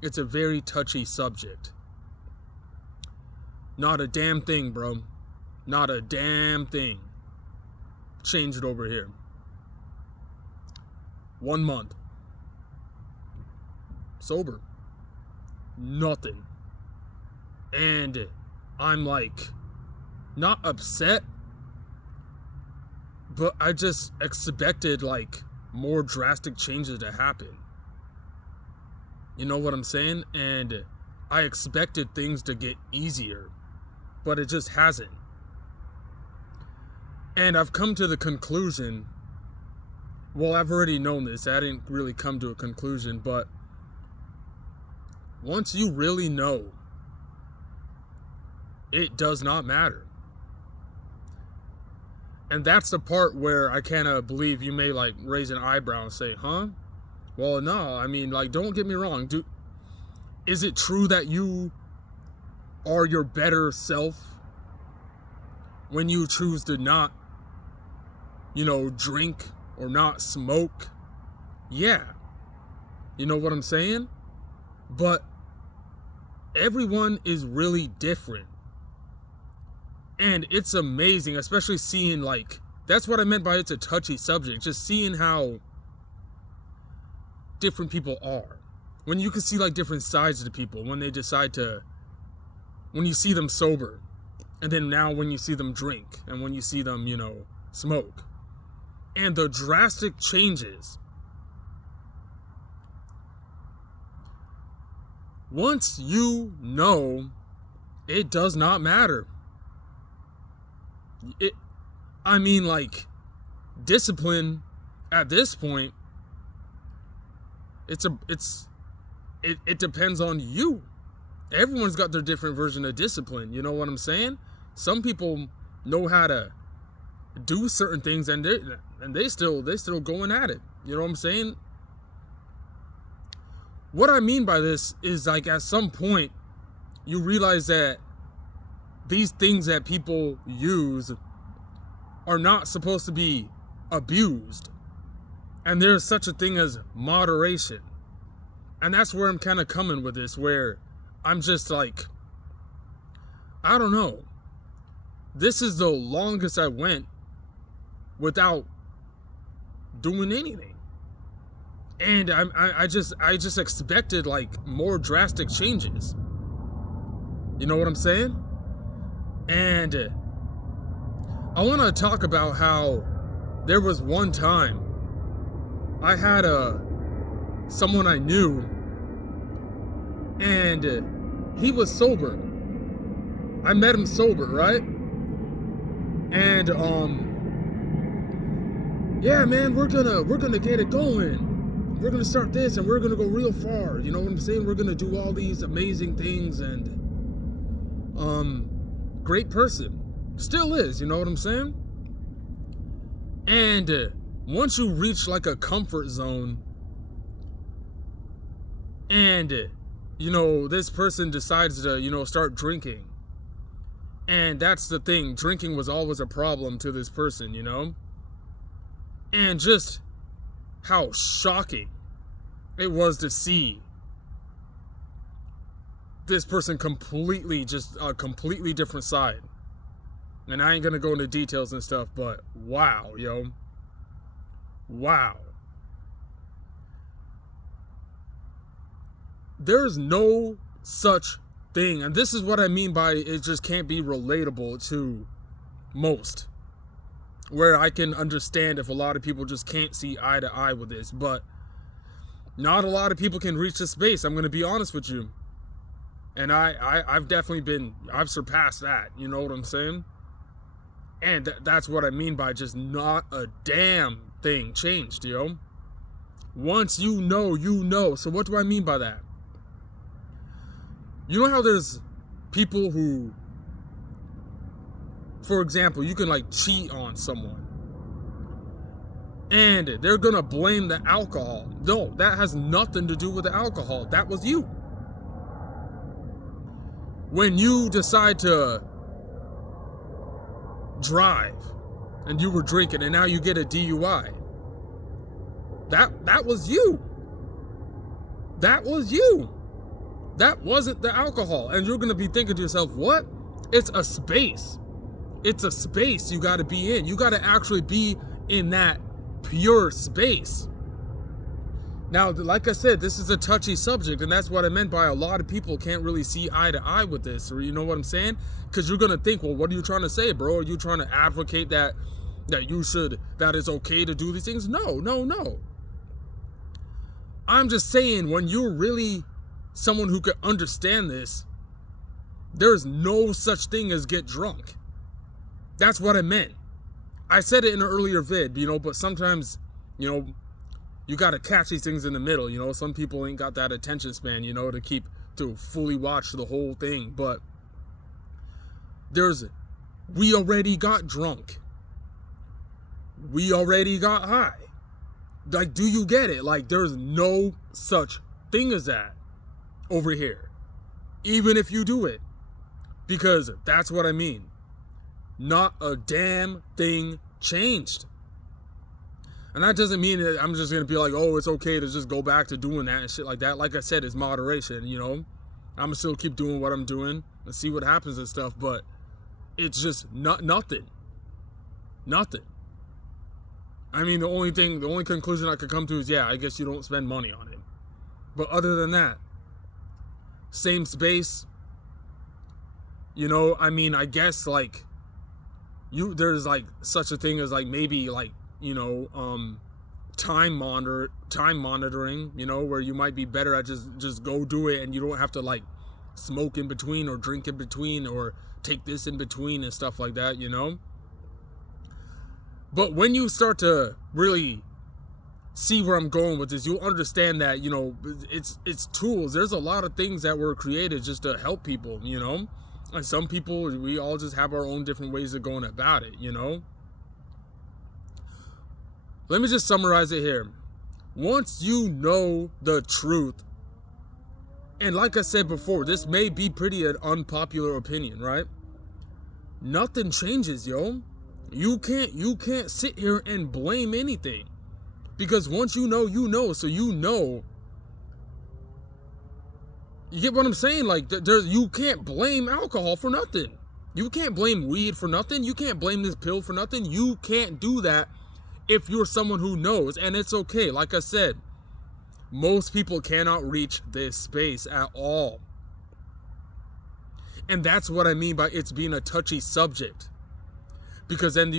It's a very touchy subject. Not a damn thing, bro. Not a damn thing. Change it over here. 1 month. Sober. Nothing. And I'm like, not upset, but I just expected like more drastic changes to happen. You know what I'm saying? And I expected things to get easier, but it just hasn't. And I've come to the conclusion, well, I've already known this. I didn't really come to a conclusion, but once you really know, it does not matter. And that's the part where I kind of believe you may like raise an eyebrow and say, huh? Well, no, I mean, like, don't get me wrong. Is it true that you are your better self when you choose to not, drink or not smoke? Yeah. You know what I'm saying? But everyone is really different. And it's amazing, especially seeing like, that's what I meant by it's a touchy subject. Just seeing how different people are. When you can see like different sides of the people, when they decide to, when you see them sober, and then now when you see them drink, and when you see them, smoke. And the drastic changes. Once you know, it does not matter. Discipline at this point, it depends on you. Everyone's got their different version of discipline. You know what I'm saying? Some people know how to do certain things and they still going at it. You know what I'm saying? What I mean by this is like at some point you realize that these things that people use are not supposed to be abused. And there's such a thing as moderation. And that's where I'm kind of coming with this, where I'm just like, I don't know. This is the longest I went without doing anything. And I just expected like more drastic changes. You know what I'm saying? And I want to talk about how there was one time I had someone I knew, and he was sober. I met him sober, right? And yeah, man, we're gonna get it going. We're gonna start this, and we're gonna go real far. You know what I'm saying? We're gonna do all these amazing things, and great person, still is. You know what I'm saying? And once you reach like a comfort zone, and this person decides to start drinking, and that's the thing. Drinking was always a problem to this person, and just how shocking it was to see this person completely, just a completely different side. And I ain't gonna go into details and stuff, but wow, yo. Wow. There's no such thing, and this is what I mean by it just can't be relatable to most. Where I can understand if a lot of people just can't see eye to eye with this, but not a lot of people can reach this space. I'm gonna be honest with you. And I've definitely I've surpassed that, you know what I'm saying? And that's what I mean by just not a damn thing changed, yo. Once you know, you know. So what do I mean by that? You know how there's people who, for example, you can like cheat on someone and they're gonna blame the alcohol. No, that has nothing to do with the alcohol. That was you. When you decide to drive and you were drinking and now you get a DUI, that was you. That was you. That wasn't the alcohol. And you're going to be thinking to yourself, what? It's a space. It's a space you got to be in. You got to actually be in that pure space. Now, like I said, this is a touchy subject, and that's what I meant by a lot of people can't really see eye to eye with this, or you know what I'm saying? Because you're going to think, well, what are you trying to say, bro? Are you trying to advocate that it's okay to do these things? No. I'm just saying, when you're really someone who could understand this, there's no such thing as get drunk. That's what I meant. I said it in an earlier vid, but sometimes, you got to catch these things in the middle. Some people ain't got that attention span, to fully watch the whole thing. But we already got drunk. We already got high. Like, do you get it? Like, there's no such thing as that over here. Even if you do it. Because that's what I mean. Not a damn thing changed. And that doesn't mean that I'm just going to be like, oh, it's okay to just go back to doing that and shit like that. Like I said, it's moderation, I'm going to still keep doing what I'm doing and see what happens and stuff. But it's just nothing. Nothing. I mean, the only conclusion I could come to is, yeah, I guess you don't spend money on it. But other than that, same space. I guess, like, there's like such a thing as like maybe like time monitoring, where you might be better at just go do it, and you don't have to like smoke in between or drink in between or take this in between and stuff like that, But when you start to really see where I'm going with this, you'll understand that it's tools. There's a lot of things that were created just to help people, And some people, we all just have our own different ways of going about it, Let me just summarize it here. Once you know the truth, and like I said before, this may be pretty an unpopular opinion, right? Nothing changes, yo. You can't sit here and blame anything. Because once you know, so You get what I'm saying? Like, you can't blame alcohol for nothing. You can't blame weed for nothing. You can't blame this pill for nothing. You can't do that if you're someone who knows. And it's okay. Like I said, most people cannot reach this space at all. And that's what I mean by it's being a touchy subject. Because then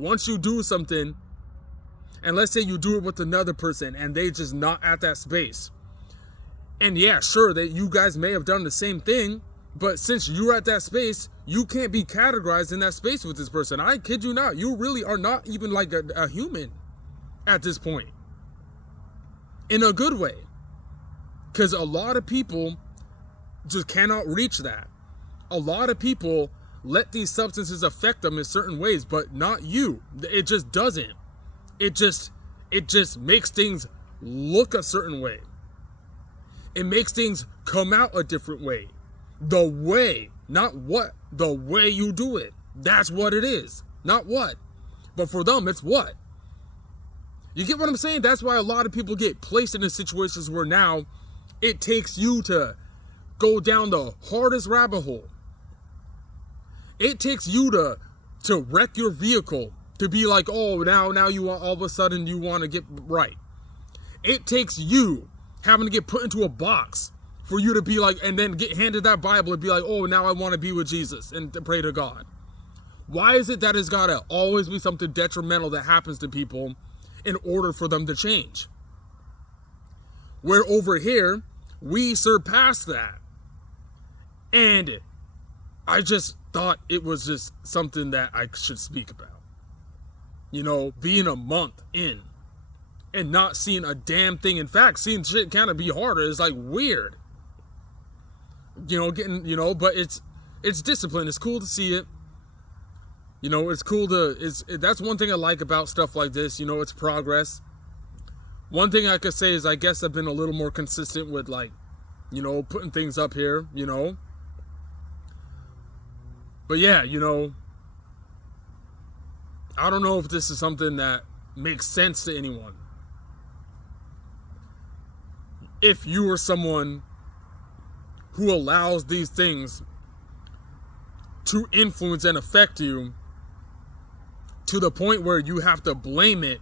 once you do something, and let's say you do it with another person and they just not at that space. And yeah, sure, that you guys may have done the same thing, but since you're at that space, you can't be categorized in that space with this person. I kid you not. You really are not even like a human at this point. In a good way. Because a lot of people just cannot reach that. A lot of people let these substances affect them in certain ways, but not you. It just doesn't. It just makes things look a certain way. It makes things come out a different way. The way, not what, the way you do it. That's what it is. Not what. But for them, it's what. You get what I'm saying? That's why a lot of people get placed in situations where now it takes you to go down the hardest rabbit hole. It takes you to wreck your vehicle, to be like, oh, now you want, all of a sudden you want to get right. It takes you having to get put into a box for you to be like, and then get handed that Bible and be like, oh, now I want to be with Jesus and to pray to God. Why is it that it's got to always be something detrimental that happens to people in order for them to change? Where over here, we surpass that. And I just thought it was just something that I should speak about. Being a month in and not seeing a damn thing. In fact, seeing shit kind of be harder is like weird. But it's discipline. It's cool to see it. It's cool that's one thing I like about stuff like this. It's progress. One thing I could say is I guess I've been a little more consistent with like, putting things up here, But yeah, I don't know if this is something that makes sense to anyone. If you are someone who allows these things to influence and affect you to the point where you have to blame it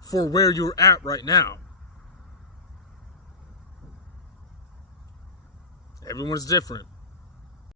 for where you're at right now. Everyone's different.